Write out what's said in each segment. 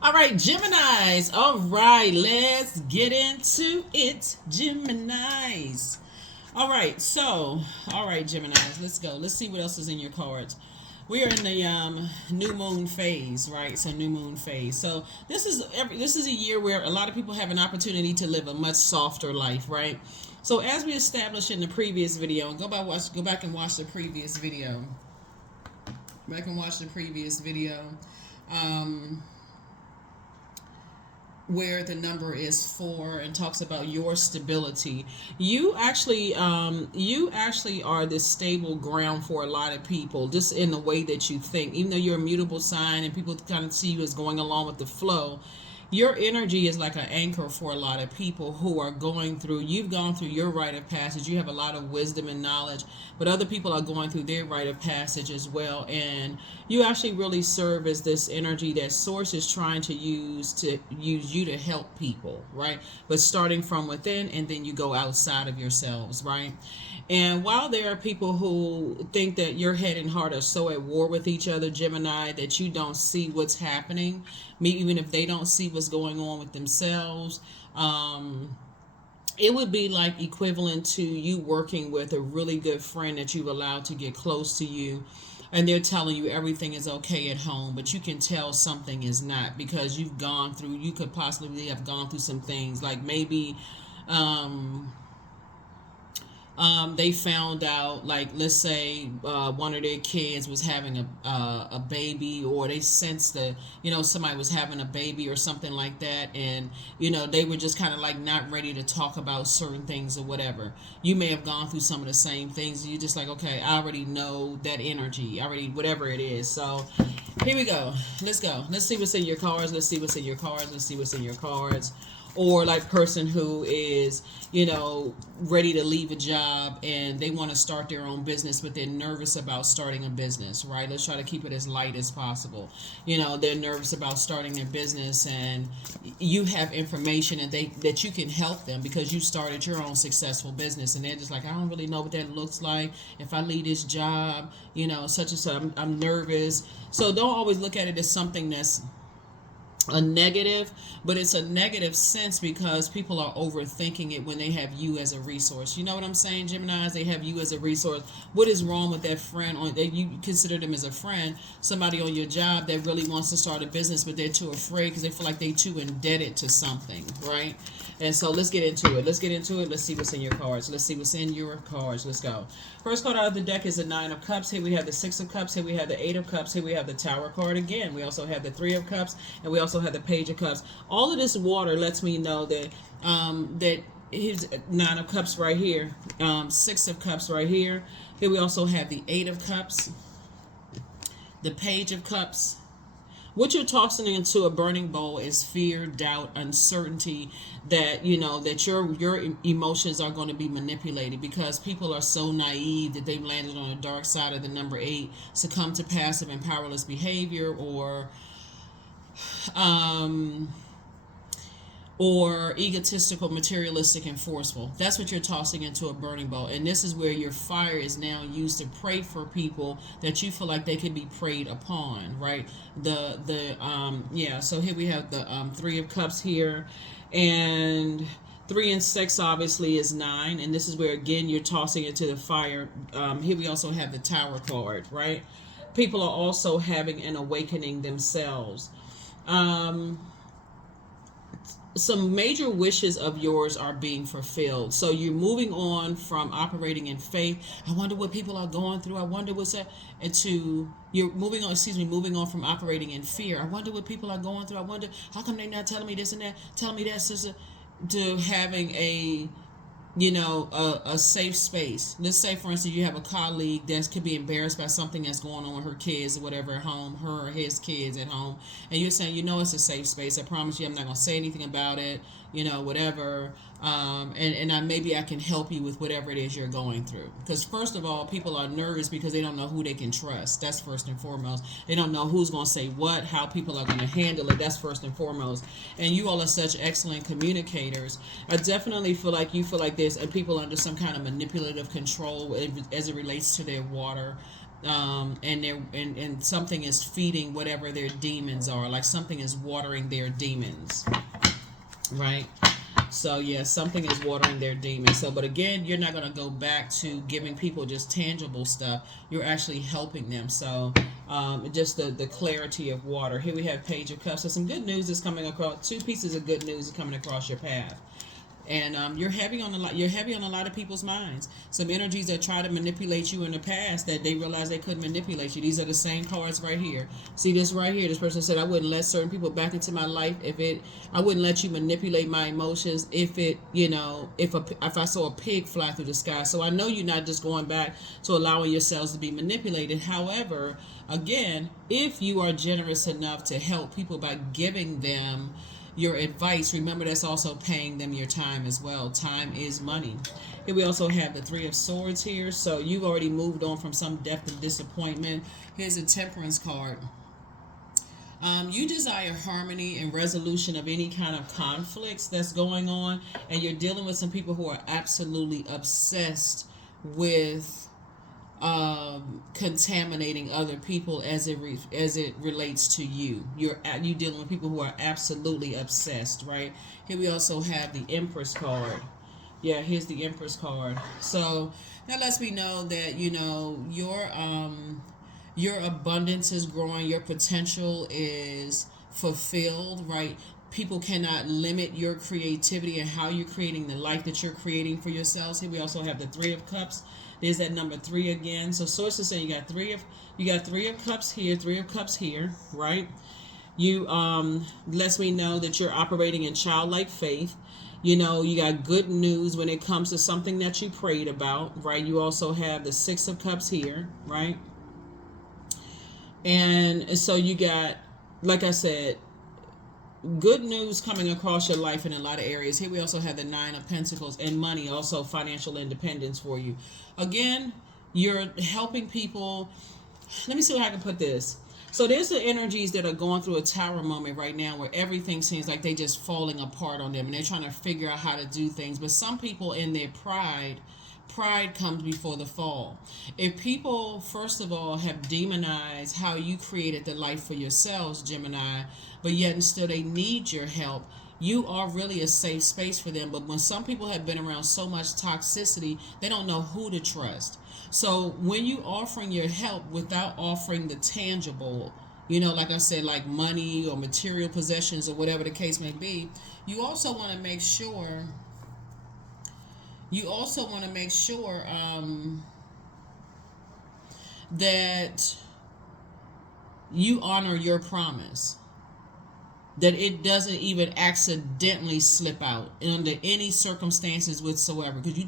All right, Geminis. All right, let's get into it, Geminis. All right, Geminis, let's go. Let's see what else is in your cards. We are in the new moon phase, right? So new moon phase. So this is a year where a lot of people have an opportunity to live a much softer life, right? So as we established in the previous video, and go back and watch the previous video. Back and watch the previous video. Um, where the number is 4 and talks about your stability. You actually are this stable ground for a lot of people, just in the way that you think. Even though you're a mutable sign and people kind of see you as going along with the flow, your energy is like an anchor for a lot of people who are going through. You've gone through your rite of passage. You have a lot of wisdom and knowledge, but other people are going through their rite of passage as well. And you actually really serve as this energy that source is trying to use you to help people, right? But starting from within, and then you go outside of yourselves, right? And while there are people who think that your head and heart are so at war with each other, Gemini, that you don't see what's happening, even if they don't see what's going on with themselves, it would be like equivalent to you working with a really good friend that you've allowed to get close to you, and they're telling you everything is okay at home, but you can tell something is not, because you could possibly have gone through some things, like maybe they found out, like, let's say one of their kids was having a baby, or they sensed that, somebody was having a baby or something like that, and they were just kind of like not ready to talk about certain things or whatever. You may have gone through some of the same things. You just like, okay, I already know that energy, I already, whatever it is. So here we go. Let's go. Let's see what's in your cards. Let's see what's in your cards. Let's see what's in your cards. Or like person who is, ready to leave a job and they want to start their own business, but they're nervous about starting a business, right? Let's try to keep it as light as possible. They're nervous about starting their business, and you have information and that you can help them because you started your own successful business, and they're just like, I don't really know what that looks like. If I leave this job, such and such, I'm nervous. So don't always look at it as something that's a negative, but it's a negative sense because people are overthinking it when they have you as a resource. You know what I'm saying, Geminis? They have you as a resource. What is wrong with that friend that you consider them as a friend? Somebody on your job that really wants to start a business, but they're too afraid because they feel like they're too indebted to something, right? And so let's get into it. Let's see what's in your cards. Let's see what's in your cards. Let's go. First card out of the deck is the 9 of Cups. Here we have the 6 of Cups. Here we have the 8 of Cups. Here we have the Tower card again. We also have the 3 of Cups, and we also have the Page of Cups. All of this water lets me know that that here's 9 of Cups right here, 6 of Cups right here. Here we also have the 8 of Cups, the Page of Cups. What you're tossing into a burning bowl is fear, doubt, uncertainty, that that your emotions are going to be manipulated because people are so naive that they've landed on the dark side of the number 8, succumb to passive and powerless behavior, or egotistical, materialistic, and forceful. That's what you're tossing into a burning bowl. And this is where your fire is now used to pray for people that you feel like they could be preyed upon, right? So here we have the 3 of Cups here, and 3 and 6 obviously is 9, and this is where again you're tossing it to the fire. Here we also have the Tower card, right? People are also having an awakening themselves. Some major wishes of yours are being fulfilled. So you're moving on from operating in faith. I wonder what people are going through. I wonder what's that. And to you're moving on from operating in fear. I wonder what people are going through. I wonder how come they're not telling me this and that, telling me that, sister, to having a safe space. Let's say, for instance, you have a colleague that could be embarrassed by something that's going on with her kids or whatever at home, her or his kids at home, and you're saying, it's a safe space. I promise you, I'm not going to say anything about it, whatever. Maybe I can help you with whatever it is you're going through. Because first of all, people are nervous because they don't know who they can trust. That's first and foremost. They don't know who's going to say what, how people are going to handle it. That's first and foremost. And you all are such excellent communicators. I definitely feel like you feel like there's people under some kind of manipulative control as it relates to their water And something is feeding whatever their demons are, like something is watering their demons, right? So yeah, something is watering their demons. So, but again, you're not gonna go back to giving people just tangible stuff. You're actually helping them. So, just the clarity of water. Here we have Page of Cups. So some good news is coming across. Two pieces of good news are coming across your path. And you're heavy on a lot. You're heavy on a lot of people's minds. Some energies that try to manipulate you in the past that they realized they couldn't manipulate you. These are the same cards right here. See this right here. This person said, "I wouldn't let certain people back into my life I wouldn't let you manipulate my emotions if I saw a pig fly through the sky." So I know you're not just going back to allowing yourselves to be manipulated. However, again, if you are generous enough to help people by giving them your advice, remember that's also paying them your time as well. Time is money. Here we also have the Three of Swords here. So you've already moved on from some depth of disappointment. Here's a Temperance card. You desire harmony and resolution of any kind of conflicts that's going on, and you're dealing with some people who are absolutely obsessed with contaminating other people as it relates to you. You dealing with people who are absolutely obsessed, right? Here we also have the Empress card. Yeah, here's the Empress card. So that lets me know that your abundance is growing, your potential is fulfilled, right? People cannot limit your creativity and how you're creating the life that you're creating for yourselves. Here we also have the Three of Cups. There's that number 3 again. So sources say you got three of cups here, 3 of cups here, right? You lets me know that you're operating in childlike faith. You got good news when it comes to something that you prayed about, right? You also have the 6 of cups here, right? And so you got, like I said, good news coming across your life in a lot of areas. Here we also have the 9 of Pentacles and money, also financial independence for you. Again, you're helping people. Let me see how I can put this. So there's the energies that are going through a tower moment right now where everything seems like they're just falling apart on them and they're trying to figure out how to do things. But some people in their pride comes before the fall. If people, first of all, have demonized how you created the life for yourselves, Gemini, but yet and still they need your help, you are really a safe space for them. But when some people have been around so much toxicity, they don't know who to trust. So when you offering your help without offering the tangible, like I said, like money or material possessions or whatever the case may be, you also want to make sure that you honor your promise, that it doesn't even accidentally slip out under any circumstances whatsoever. Because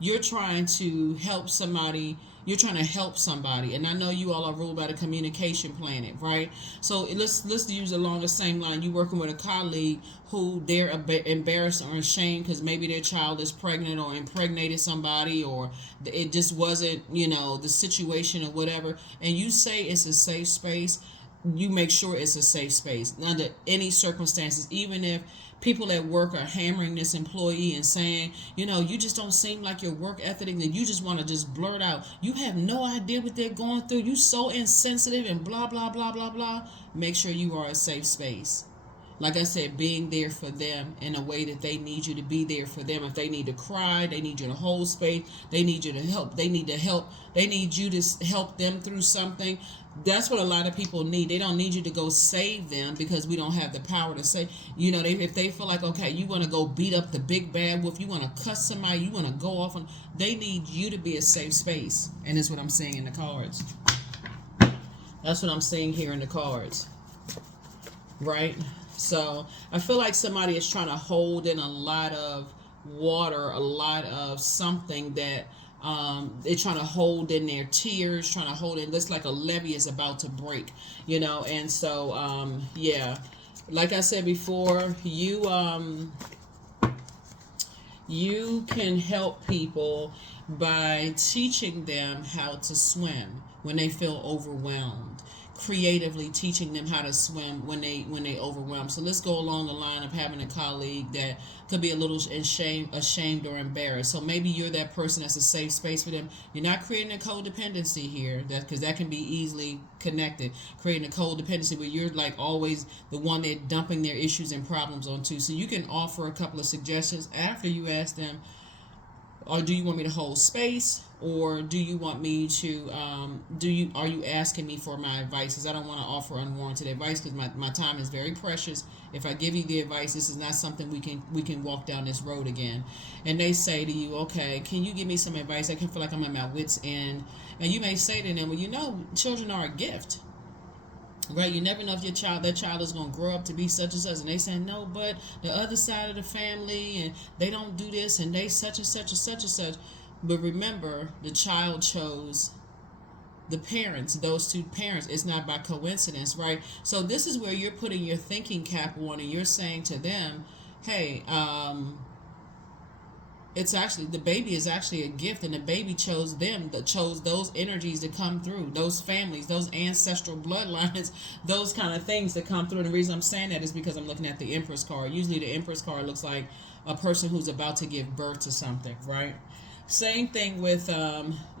you're trying to help somebody. You're trying to help somebody, and I know you all are ruled by the communication planet, right? So let's use along the same line. You working with a colleague who they're embarrassed or ashamed because maybe their child is pregnant or impregnated somebody, or it just wasn't the situation or whatever, and you say it's a safe space. You make sure it's a safe space under any circumstances, even if people at work are hammering this employee and saying, you just don't seem like your work ethic, and you just want to just blurt out, you have no idea what they're going through, you so insensitive and blah blah blah blah blah. Make sure you are a safe space. Like I said, being there for them in a way that they need you to be there for them. If they need to cry, they need you to hold space, they need you to help, they need you to help them through something. That's what a lot of people need. They don't need you to go save them, because we don't have the power to save. If they feel like, okay, you want to go beat up the big bad wolf, you want to cuss somebody, you want to go off on, they need you to be a safe space. And that's what I'm seeing in the cards. That's what I'm seeing here in the cards. Right? So I feel like somebody is trying to hold in a lot of water, a lot of something that they're trying to hold in their tears, trying to hold in. Looks like a levee is about to break, and so yeah, like I said before, you can help people by teaching them how to swim when they feel overwhelmed. creatively teaching them how to swim when they overwhelm. So let's go along the line of having a colleague that could be a little ashamed or embarrassed. So maybe you're that person that's a safe space for them. You're not creating a codependency here, that because that can be easily connected. Creating a codependency where you're like always the one they're dumping their issues and problems onto. So you can offer a couple of suggestions after you ask them, or do you want me to hold space, or do you want me to are you asking me for my advice? Because I don't want to offer unwarranted advice, because my time is very precious. If I give you the advice, this is not something we can walk down this road again. And they say to you, okay, can you give me some advice? I can feel like I'm at my wit's end. And you may say to them, well, children are a gift. Right, you never know if that child is going to grow up to be such and such, and they say no, but the other side of the family, and they don't do this, and they such and such and such and such. But remember, the child chose the parents, those two parents. It's not by coincidence, right? So this is where you're putting your thinking cap on, and you're saying to them, hey, it's actually, the baby is actually a gift, and the baby chose them, that chose those energies to come through, those families, those ancestral bloodlines, those kind of things that come through. And the reason I'm saying that is because I'm looking at the Empress card. Usually the Empress card looks like a person who's about to give birth to something, right? Same thing with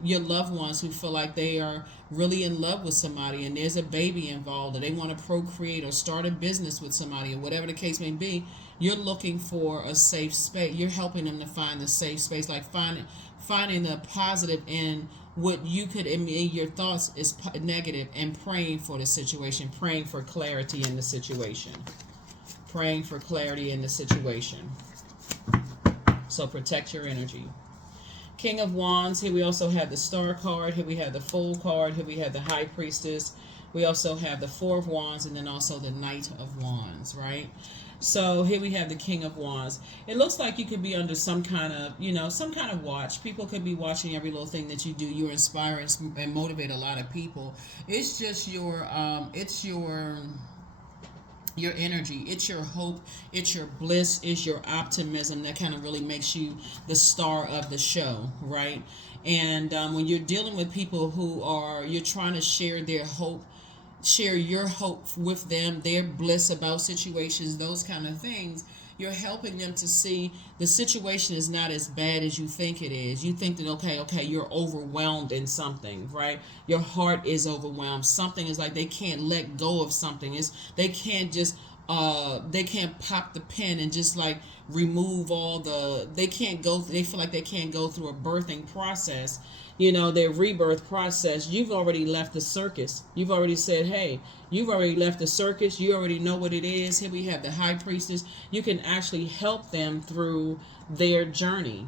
your loved ones who feel like they are really in love with somebody, and there's a baby involved, or they want to procreate or start a business with somebody, or whatever the case may be. You're looking for a safe space. You're helping them to find the safe space, like finding the positive in what you could, in your thoughts is negative, and praying for the situation, praying for clarity in the situation, praying for clarity in the situation. So protect your energy. King of Wands. Here we also have the Star card. Here we have the Fool card. Here we have the High Priestess. We also have the Four of Wands, and then also the Knight of Wands, right? So here we have the King of Wands. It looks like you could be under some kind of watch. People could be watching every little thing that you do. You inspire and motivate a lot of people. It's just your energy, it's your hope, it's your bliss, it's your optimism that kind of really makes you the star of the show, right? And when you're dealing with people you're trying to share their hope, share your hope with them, their bliss about situations, those kind of things, you're helping them to see the situation is not as bad as you think it is. You think that, okay, you're overwhelmed in something, right? Your heart is overwhelmed. Something is like they can't let go of something. They can't just, they can't pop the pen and just like remove they feel like they can't go through a birthing process, their rebirth process. You've already left the circus. You've already said, hey, you've already left the circus. You already know what it is. Here we have the High Priestess. You can actually help them through their journey.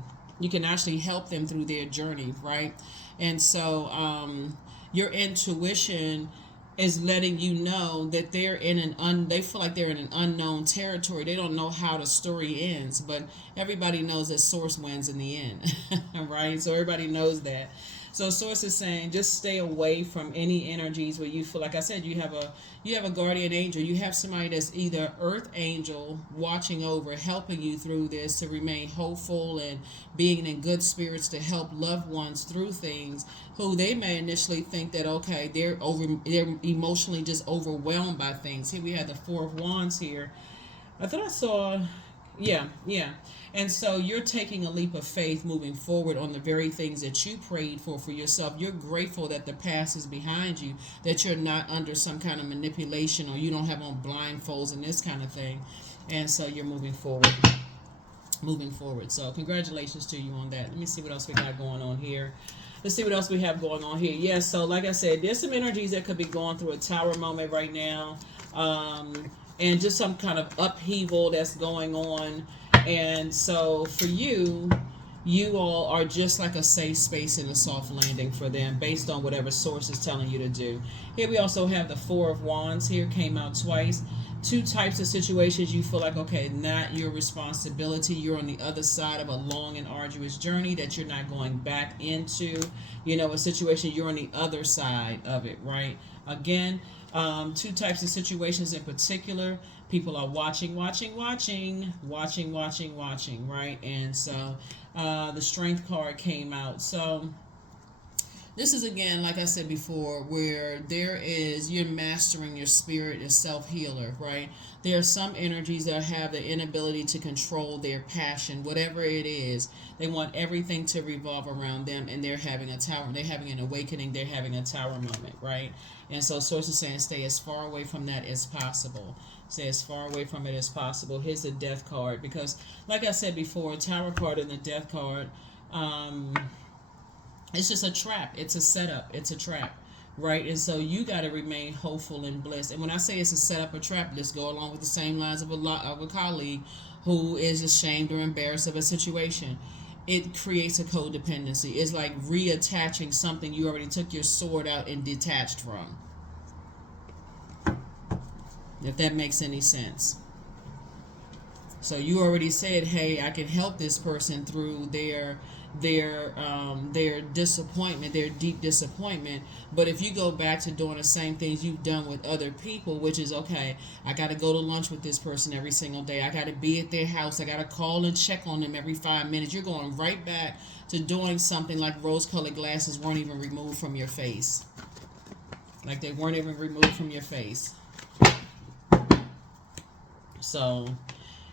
Right? And so your intuition is letting you know that they're they feel like they're in an unknown territory. They don't know how the story ends, but everybody knows that Source wins in the end, right? So everybody knows that. So Source is saying just stay away from any energies where you feel like, I said, you have a guardian angel. You have somebody that's either earth angel watching over, helping you through this, to remain hopeful and being in good spirits, to help loved ones through things who they may initially think that, okay, they're emotionally just overwhelmed by things. Here we have the Four of Wands here. I thought I saw, yeah. And so you're taking a leap of faith moving forward on the very things that you prayed for yourself. You're grateful that the past is behind you, that you're not under some kind of manipulation, or you don't have on blindfolds and this kind of thing. And so you're moving forward. So congratulations to you on that. Let me see what else we got going on here. Let's see what else we have going on here. Yes, so like I said, there's some energies that could be going through a tower moment right now. And just some kind of upheaval that's going on. And so for you all are just like a safe space and a soft landing for them based on whatever Source is telling you to do. Here we also have the Four of Wands here, came out twice. Two types of situations you feel like, okay, not your responsibility. You're on the other side of a long and arduous journey that you're not going back into. A situation, you're on the other side of it, right? Again, two types of situations in particular. People are watching, right? And so the Strength card came out. So this is again, like I said before, where you're mastering your spirit, a self healer, right? There are some energies that have the inability to control their passion, whatever it is. They want everything to revolve around them, and they're having an awakening, they're having a tower moment, right? And so source is saying stay as far away from that as possible. Stay as far away from it as possible. Here's the death card, because like I said before, tower card and the death card, um, it's just a trap. It's a setup. It's a trap, right? And so you got to remain hopeful and blessed. And when I say it's a setup, a trap, let's go along with the same lines of a colleague who is ashamed or embarrassed of a situation. It creates a codependency. It's like reattaching something you already took your sword out and detached from. If that makes any sense. So you already said, hey, I can help this person through their disappointment, their deep disappointment. But if you go back to doing the same things you've done with other people, which is, okay, I got to go to lunch with this person every single day, I got to be at their house, I got to call and check on them every 5 minutes, you're going right back to doing something like rose-colored glasses weren't even removed from your face. Like they weren't even removed from your face. So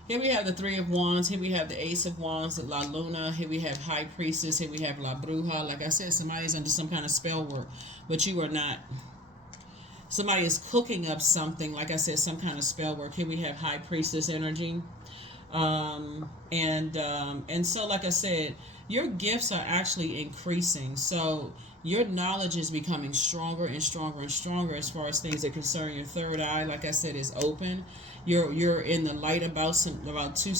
here we have the Three of Wands. Here we have the Ace of Wands, La Luna. Here we have High Priestess. Here we have La Bruja. Like I said, somebody's under some kind of spell work, but you are not. Somebody is cooking up something. Like I said, some kind of spell work. Here we have High Priestess energy. And so, like I said, your gifts are actually increasing. So your knowledge is becoming stronger and stronger and stronger as far as things that concern your third eye. Like I said, is open. You're in the light about two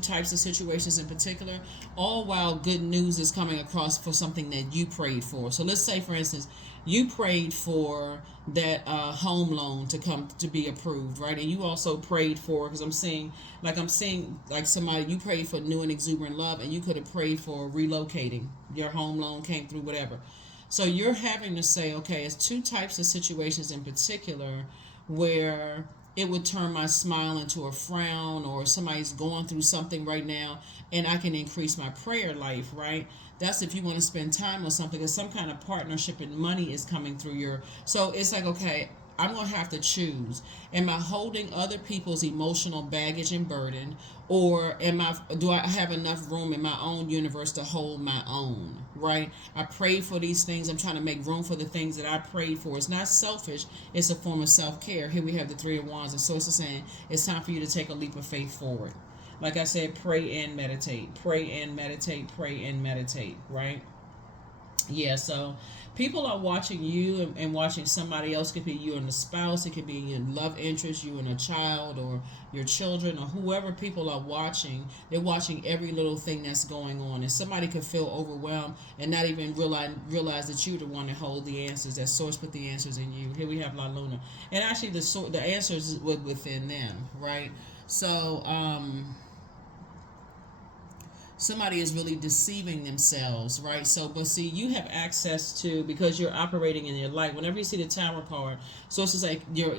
types of situations in particular, all while good news is coming across for something that you prayed for. So let's say, for instance, you prayed for that home loan to come to be approved, right? And you also prayed for, because I'm seeing like somebody, you prayed for new and exuberant love, and you could have prayed for relocating. Your home loan came through, whatever. So you're having to say, okay, it's two types of situations in particular where it would turn my smile into a frown, or somebody's going through something right now and I can increase my prayer life, right? That's if you want to spend time on something, because some kind of partnership and money is coming through so it's like, okay, I'm going to have to choose. Am I holding other people's emotional baggage and burden, or do I have enough room in my own universe to hold my own, right? I prayed for these things. I'm trying to make room for the things that I prayed for. It's not selfish. It's a form of self-care. Here we have the Three of Wands. And so it's saying it's time for you to take a leap of faith forward. Like I said, pray and meditate. Pray and meditate. Pray and meditate, right? Yeah, so people are watching you and watching somebody else. It could be you and a spouse, it could be your love interest, you and a child, or your children, or whoever people are watching. They're watching every little thing that's going on, and somebody could feel overwhelmed and not even realize that you're the one that hold the answers, that source put the answers in you. Here we have La Luna, and actually the answers within them, right? So somebody is really deceiving themselves, right? So, but see, you have access to, because you're operating in your light. Whenever you see the Tower card, so it's just like you're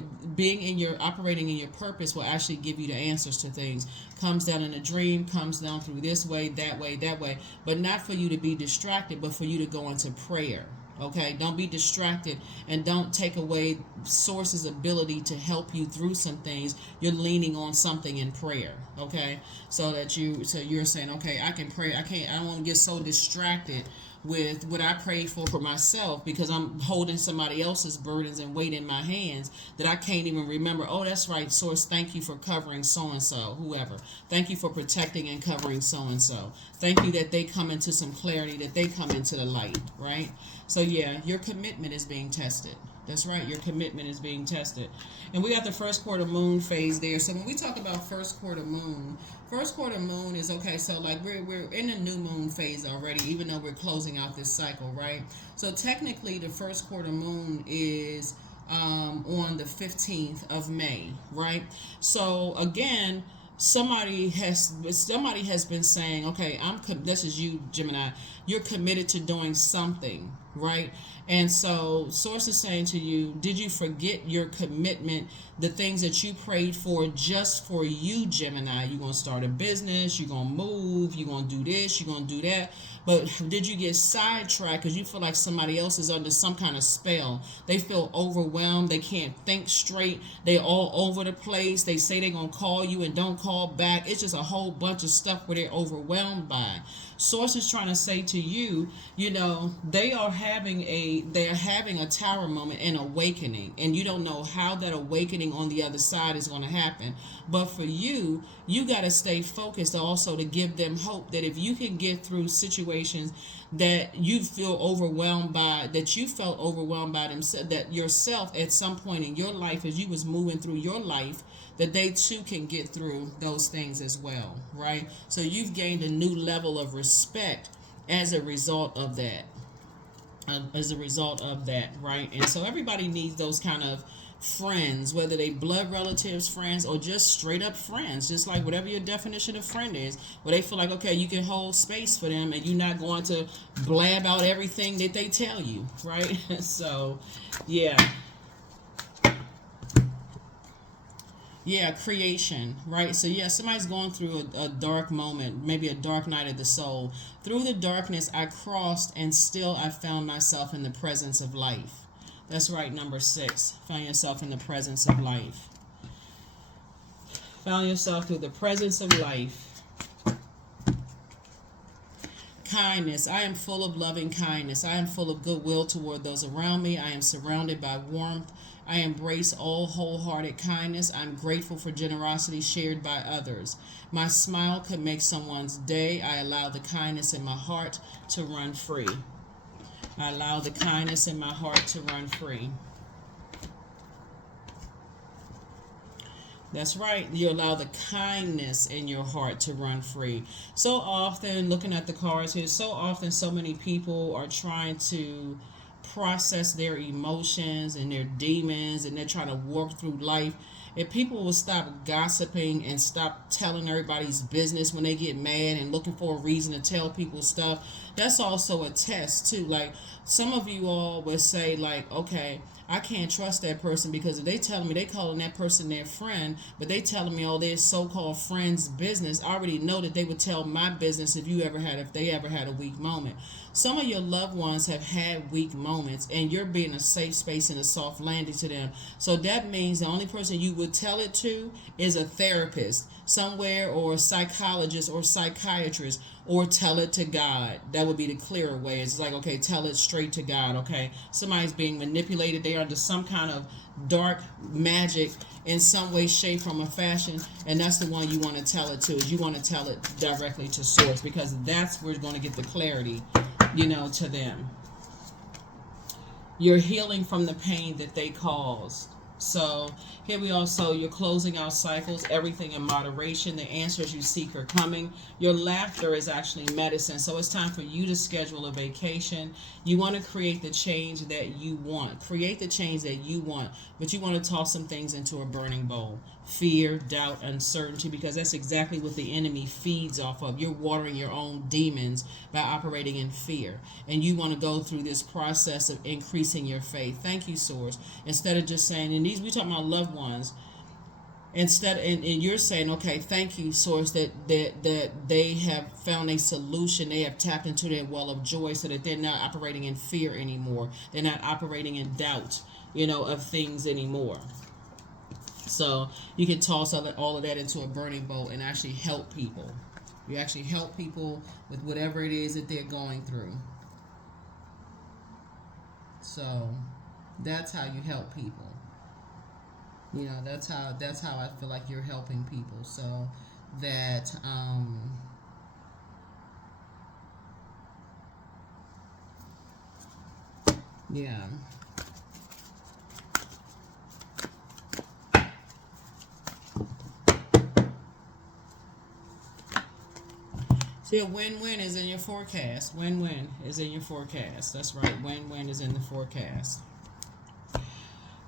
operating in your purpose will actually give you the answers to things. Comes down in a dream, comes down through this way, that way, that way, but not for you to be distracted, but for you to go into prayer. Okay, don't be distracted, and don't take away source's ability to help you through some things. You're leaning on something in prayer, okay? So you're saying, okay, I can pray. I don't want to get so distracted with what I prayed for myself, because I'm holding somebody else's burdens and weight in my hands, that I can't even remember, oh, that's right, source, thank you for covering so-and-so, whoever. Thank you for protecting and covering so-and-so. Thank you that they come into some clarity, that they come into the light, right? So yeah, your commitment is being tested. That's right, your commitment is being tested. And we got the first quarter moon phase there. So when we talk about first quarter moon is, okay, so like we're in a new moon phase already, even though we're closing out this cycle, right? So technically the first quarter moon is on the 15th of May, right? So again, somebody has been saying, okay, this is you, Gemini, you're committed to doing something, right? And so source is saying to you, did you forget your commitment, the things that you prayed for just for you, Gemini? You're going to start a business, you're going to move, you're going to do this, you're going to do that. But did you get sidetracked because you feel like somebody else is under some kind of spell? They feel overwhelmed, they can't think straight, they all over the place, they say they're going to call you and don't call back. It's just a whole bunch of stuff where they're overwhelmed by. Source is trying to say to you, you know, they're having a tower moment, an awakening, and you don't know how that awakening on the other side is going to happen. But for you, you got to stay focused also to give them hope that if you can get through situations that you feel overwhelmed by, that you felt overwhelmed by themselves, that yourself at some point in your life as you was moving through your life, that they too can get through those things as well, right? So you've gained a new level of respect as a result of that. Right? And so everybody needs those kind of friends, whether they blood relatives, friends, or just straight up friends, just like whatever your definition of friend is, where they feel like, okay, you can hold space for them and you're not going to blab out everything that they tell you, right? So, yeah. Yeah, creation, right? So, yeah, somebody's going through a dark moment, maybe a dark night of the soul. Through the darkness, I crossed, and still I found myself in the presence of life. That's right, number 6. Found yourself in the presence of life. Found yourself through the presence of life. Kindness. I am full of loving kindness. I am full of goodwill toward those around me. I am surrounded by warmth. I embrace all wholehearted kindness. I'm grateful for generosity shared by others. My smile could make someone's day. I allow the kindness in my heart to run free. I allow the kindness in my heart to run free. That's right. You allow the kindness in your heart to run free. So often, looking at the cards here, so often so many people are trying to process their emotions and their demons, and they're trying to walk through life. If people will stop gossiping and stop telling everybody's business when they get mad and looking for a reason to tell people stuff, that's also a test too. Like some of you all would say like, okay, I can't trust that person because if they telling me they calling that person their friend, but they telling me all their so-called friends' business, I already know that they would tell my business if they ever had a weak moment. Some of your loved ones have had weak moments, and you're being a safe space and a soft landing to them. So that means the only person you would tell it to is a therapist somewhere, or a psychologist or psychiatrist, or tell it to God. That would be the clearer way. It's like, okay, tell it straight to God. Okay, somebody's being manipulated. They are under some kind of dark magic in some way, shape, form, or fashion, and that's the one you want to tell it to. Is you want to tell it directly to source, because that's where you're going to get the clarity, to them. You're healing from the pain that they caused. So here we also, you're closing out cycles, everything in moderation. The answers you seek are coming. Your laughter is actually medicine. So it's time for you to schedule a vacation. You want to create the change that you want. Create the change that you want, but you want to toss some things into a burning bowl. Fear, doubt, uncertainty, because that's exactly what the enemy feeds off of. You're watering your own demons by operating in fear. And you want to go through this process of increasing your faith. Thank you, Source. Instead of just saying, and these, we talking about loved ones, and you're saying, okay, thank you, Source, that they have found a solution. They have tapped into their well of joy, so that they're not operating in fear anymore. They're not operating in doubt, of things anymore. So you can toss all of that into a burning bowl and actually help people. You actually help people with whatever it is that they're going through. So that's how you help people. That's how I feel like you're helping people. So that yeah. See, a win-win is in your forecast. Win-win is in your forecast. That's right. Win-win is in the forecast.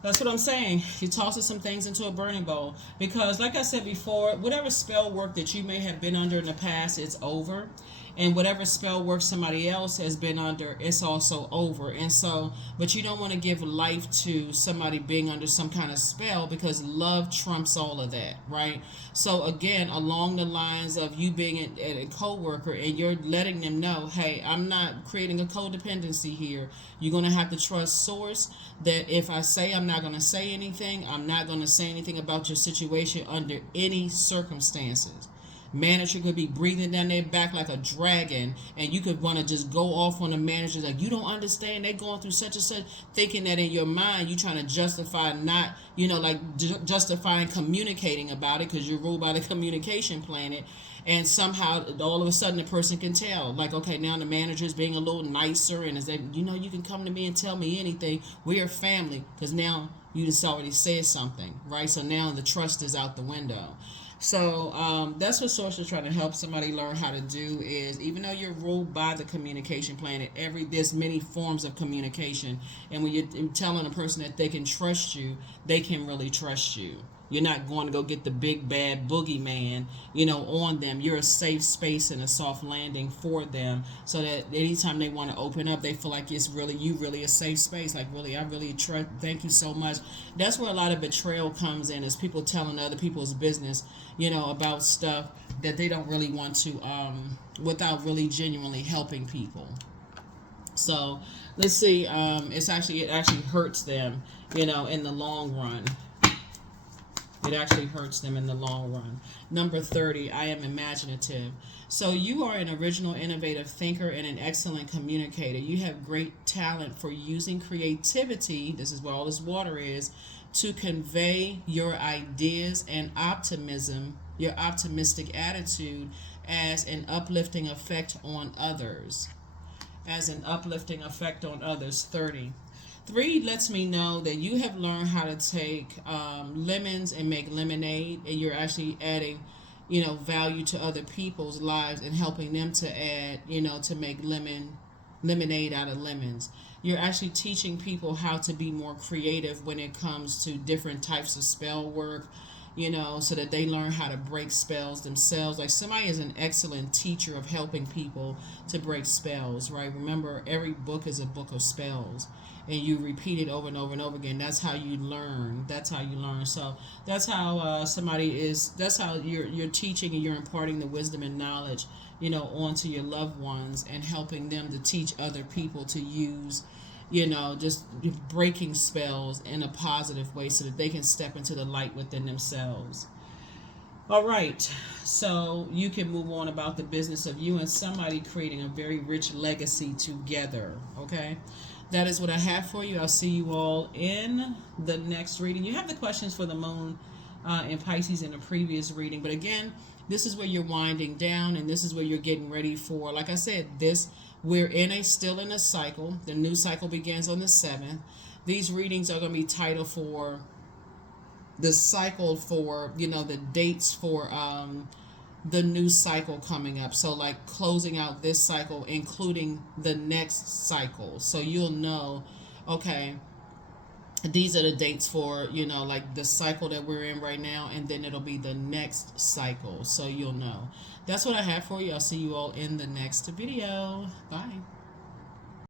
That's what I'm saying. You toss some things into a burning bowl. Because, like I said before, whatever spell work that you may have been under in the past, it's over. and whatever spell work somebody else has been under, it's also over. And so, but you don't want to give life to somebody being under some kind of spell, because love trumps all of that, right? So again, along the lines of you being a co-worker and you're letting them know, hey, I'm not creating a codependency here. You're going to have to trust source, that if I say I'm not going to say anything, I'm not going to say anything about your situation under any circumstances. Manager could be breathing down their back like a dragon, and you could want to just go off on the manager like, you don't understand, they're going through such and such, thinking that in your mind you trying to justify not, like justifying communicating about it, because you're ruled by the communication planet. And somehow all of a sudden the person can tell, like, okay, now the manager is being a little nicer, and is that, you can come to me and tell me anything, we are family, because now you just already said something, right? So now the trust is out the window. So that's what Source is trying to help somebody learn how to do, is even though you're ruled by the communication planet, there's many forms of communication. And when you're telling a person that they can trust you, they can really trust you. You're not going to go get the big bad boogeyman, on them. You're a safe space and a soft landing for them, so that anytime they want to open up, they feel like it's really a safe space. Like, really, I really trust. Thank you so much. That's where a lot of betrayal comes in, is people telling other people's business, about stuff that they don't really want to, without really genuinely helping people. So let's see. It actually hurts them, in the long run. It actually hurts them in the long run. Number 30, I am imaginative. So you are an original, innovative thinker and an excellent communicator. You have great talent for using creativity, this is where all this water is, to convey your ideas and optimism, your optimistic attitude, as an uplifting effect on others. As an uplifting effect on others. 30. 3 lets me know that you have learned how to take lemons and make lemonade, and you're actually adding, value to other people's lives and helping them to add, to make lemonade out of lemons. You're actually teaching people how to be more creative when it comes to different types of spell work, so that they learn how to break spells themselves. Like, somebody is an excellent teacher of helping people to break spells, right? Remember, every book is a book of spells, and you repeat it over and over and over again. That's how you learn. So that's how that's how you're teaching, and you're imparting the wisdom and knowledge, onto your loved ones, and helping them to teach other people to use, just breaking spells in a positive way, so that they can step into the light within themselves. All right, so you can move on about the business of you and somebody creating a very rich legacy together, okay? That is what I have for you. I'll see you all in the next reading. You have the questions for the moon in Pisces in the previous reading, but again, this is where you're winding down, and this is where you're getting ready for, like I said, we're still in a cycle. The new cycle begins on the 7th. These readings are going to be titled for the cycle, for the dates for the new cycle coming up. So, like, closing out this cycle, including the next cycle. So you'll know, okay, these are the dates for, like the cycle that we're in right now, and then it'll be the next cycle. So you'll know. That's what I have for you. I'll see you all in the next video. Bye.